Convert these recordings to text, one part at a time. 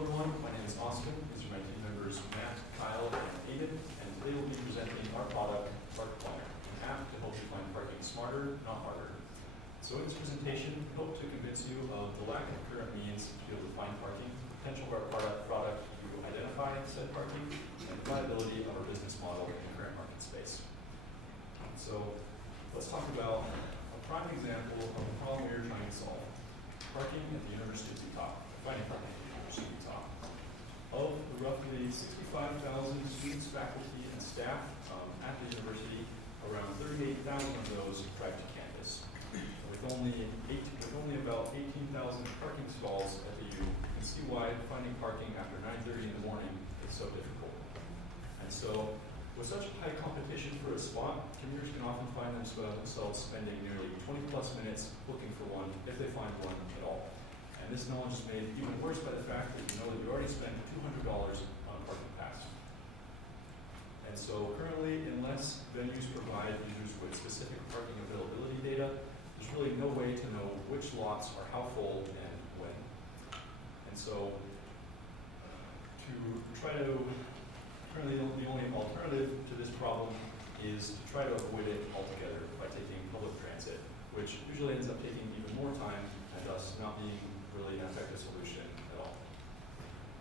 everyone, my name is Austin. These are my team members Matt, Kyle, and Aiden, and today we'll be presenting our product, Park Planner, an app to help you find parking smarter, not harder. So in this presentation, we hope to convince you of the lack of current means to be able to find parking, potential of our product to identify said parking, and the viability of our business model in the current market space. So let's talk about a prime example of the problem we are trying to solve. Parking at the University of Utah, finding parking at the University of Utah. Of the roughly 65,000 students, faculty, and staff at the university, around 38,000 of those drive to campus. With only about 18,000 parking stalls at the U, you can see why finding parking after 9:30 in the morning is so difficult. And so, with such high competition for a spot, commuters can often find themselves spending nearly 20 plus minutes looking for one, if they find one at all. And this knowledge is made even worse by the fact that you know that you already spent $200 on a parking pass. And so currently, unless venues provide users with specific parking availability data, there's really no way to know which lots are how full and when. And so currently the only alternative to this problem is to try to avoid it altogether by taking public transit, which usually ends up taking even more time and thus not being really an effective solution at all.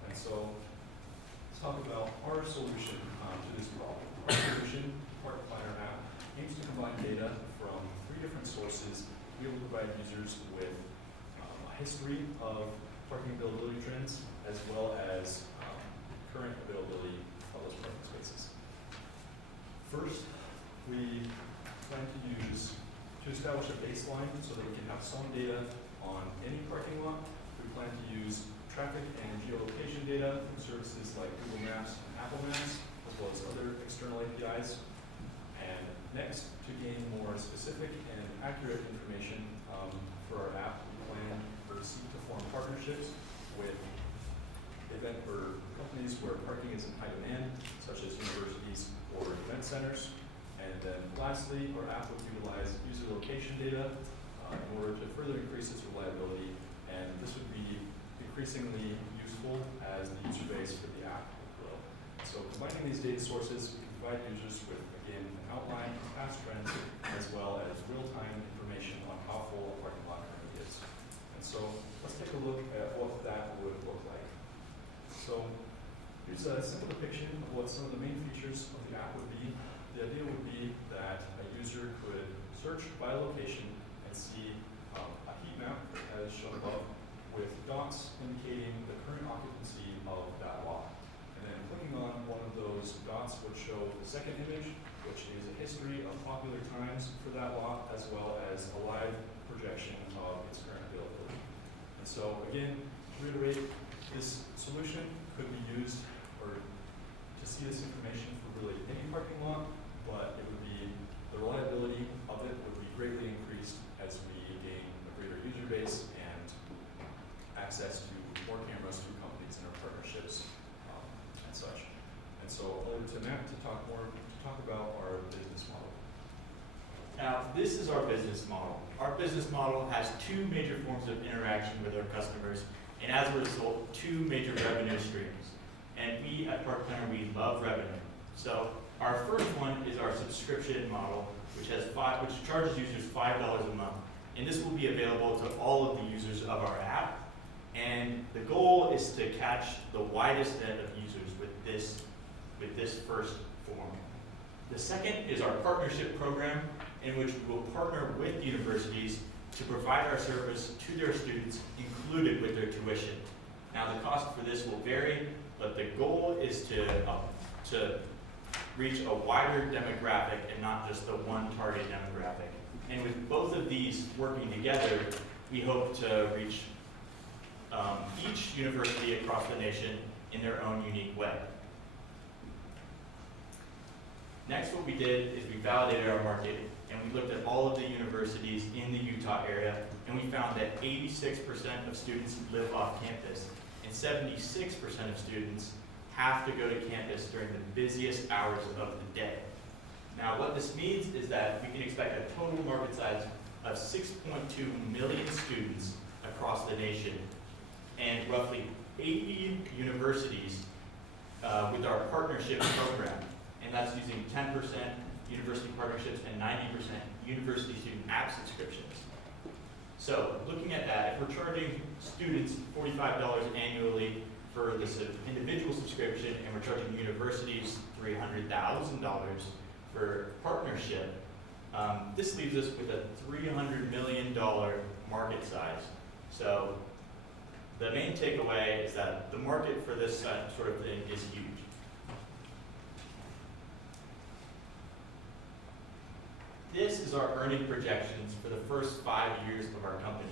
And so let's talk about our solution to this problem. Our solution, Park Planner app, aims to combine data from 3 different sources to be able to provide users with a history of parking availability trends as well as current availability of those parking spaces. First, we plan to establish a baseline so that we can have some data on any parking lot. We plan to use traffic and geolocation data from services like Google Maps and Apple Maps, as well as other external APIs. And next, to gain more specific and accurate information for our app, we plan to seek to form partnerships with companies where parking is in high demand, such as universities or event centers. And then lastly, our app would utilize user location data in order to further increase its reliability, and this would be increasingly useful as the user base for the app will grow. So combining these data sources, we can provide users with, again, an outline of past trends, as well as real-time information on how full a parking lot currently is. And so let's take a look at what that would look like. So here's a simple depiction of what some of the main features of the app would be. The idea would be that a user could search by location and see a heat map, as shown above, with dots indicating the current occupancy of that lot. And then clicking on one of those dots would show the second image, which is a history of popular times for that lot, as well as a live projection of its current availability. And so again, to reiterate, this solution could be used to see this information for really any parking lot, but it would be, the reliability of it would be greatly increased as we gain a greater user base and access to more cameras through companies and our partnerships and such. And so over to Matt to talk about our business model. Now, this is our business model. Our business model has 2 major forms of interaction with our customers, and as a result, 2 major revenue streams. And we at Park Planner, we love revenue. So our first one is our subscription model, which charges users $5 a month. And this will be available to all of the users of our app. And the goal is to catch the widest net of users with this first form. The second is our partnership program, in which we will partner with universities to provide our service to their students included with their tuition. Now the cost for this will vary, but the goal is to reach a wider demographic and not just the one target demographic. And with both of these working together, we hope to reach each university across the nation in their own unique way. Next, what we did is we validated our market, and we looked at all of the universities in the Utah area, and we found that 86% of students live off campus, and 76% of students have to go to campus during the busiest hours of the day. Now, what this means is that we can expect a total market size of 6.2 million students across the nation. and roughly 80 universities with our partnership program. And that's using 10% university partnerships and 90% university student app subscriptions. So looking at that, if we're charging students $45 annually for this individual subscription, and we're charging universities $300,000 for partnership, this leaves us with a $300 million market size. So the main takeaway is that the market for this sort of thing is huge. This is our earning projections for the first 5 years of our company.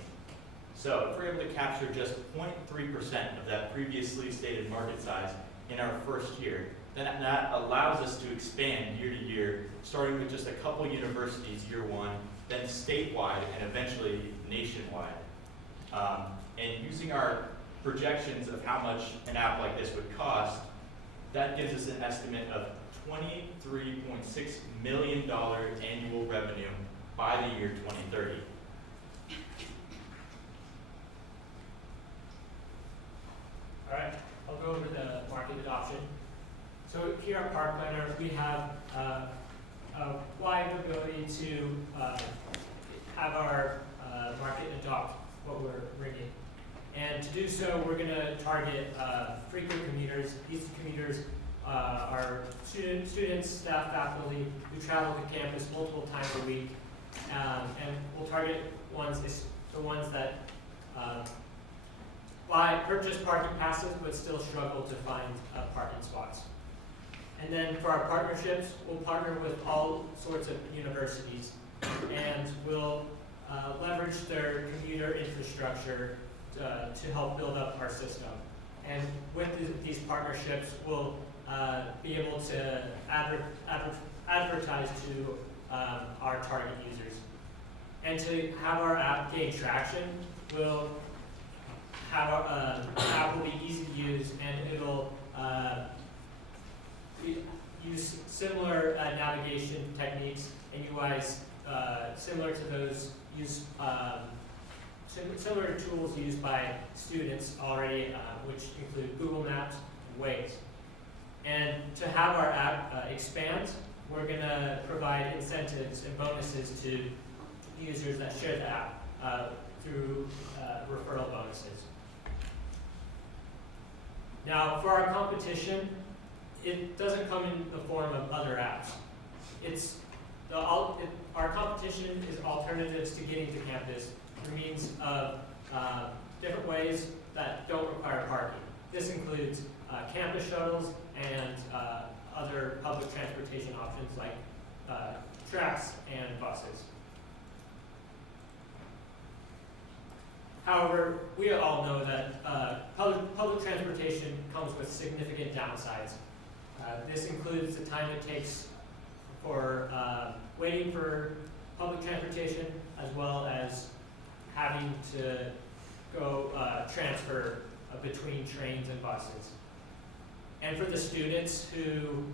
So if we're able to capture just 0.3% of that previously stated market size in our first year, then that allows us to expand year to year, starting with just a couple universities year one, then statewide, and eventually nationwide. And using our projections of how much an app like this would cost, that gives us an estimate of $23.6 million annual revenue by the year 2030. All right, I'll go over the market adoption. So here at Park Planner, we have a wide ability to have our market adopt what we're bringing. And to do so, we're going to target frequent commuters. These commuters are students, staff, faculty who travel to campus multiple times a week. And we'll target the ones that purchase parking passes but still struggle to find parking spots. And then for our partnerships, we'll partner with all sorts of universities, and we'll leverage their commuter infrastructure to help build up our system. And with these partnerships, we'll be able to advertise to our target users. And to have our app gain traction, we'll have our app will be easy to use, and it'll use similar navigation techniques and UIs similar to those used similar tools used by students already, which include Google Maps and Waze. And to have our app expand, we're going to provide incentives and bonuses to users that share the app through referral bonuses. Now, for our competition, it doesn't come in the form of other apps. Our competition is alternatives to getting to campus through means of different ways that don't require parking. This includes campus shuttles and other public transportation options like tracks and buses. However, we all know that public transportation comes with significant downsides. This includes the time it takes for waiting for public transportation, as well as having to go transfer between trains and buses. And for the students who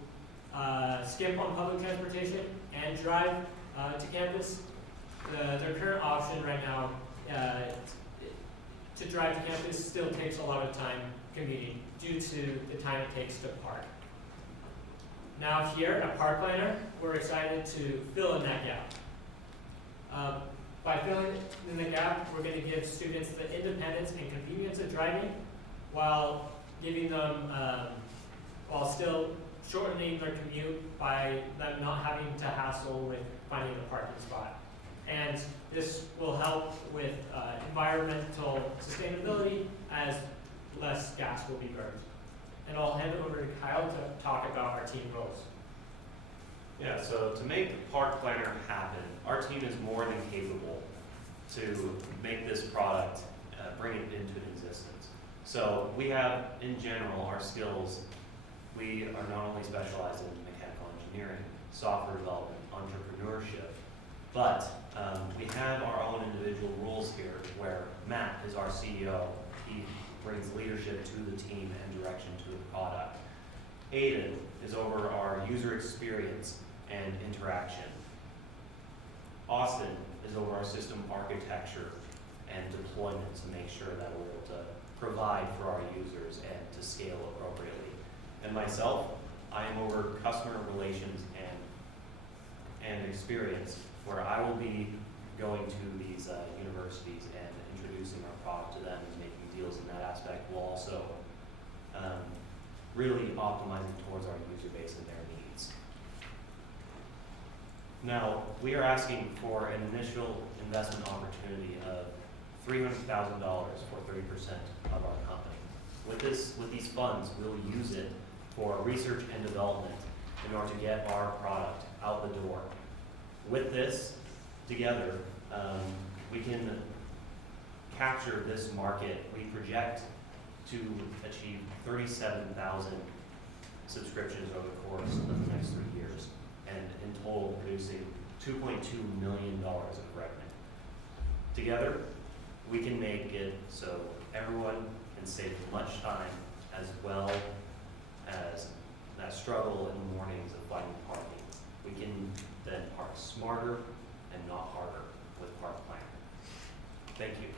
skip on public transportation and drive to campus, their current option right now to drive to campus still takes a lot of time commuting due to the time it takes to park. Now here at Park Planner, we're excited to fill in that gap. By filling in the gap, we're going to give students the independence and convenience of driving while giving them, while still shortening their commute by them not having to hassle with finding a parking spot. And this will help with environmental sustainability as less gas will be burned. And I'll hand it over to Kyle to talk about our team roles. Yeah, so to make Park Planner happen, our team is more than capable to make this product, bring it into existence. So we have, in general, our skills. We are not only specialized in mechanical engineering, software development, entrepreneurship, but we have our own individual roles here where Matt is our CEO. He brings leadership to the team and direction to the product. Aiden is over our user experience and interaction. Austin is over our system architecture and deployment to make sure that we're able to provide for our users and to scale appropriately. And myself, I am over customer relations and experience, where I will be going to these universities and introducing our product to them and making deals in that aspect, while also really optimizing towards our user base and their needs. Now, we are asking for an initial investment opportunity of $300,000 for 30% of our company. With these funds, we'll use it for research and development in order to get our product out the door. With this together, we can capture this market. We project to achieve 37,000 subscriptions over the course of the next 3 years, and in total producing $2.2 million of revenue. Together, we can make it so everyone can save much time, as well as that struggle in the mornings of finding parking. We can then park smarter and not harder with Park Planner. Thank you.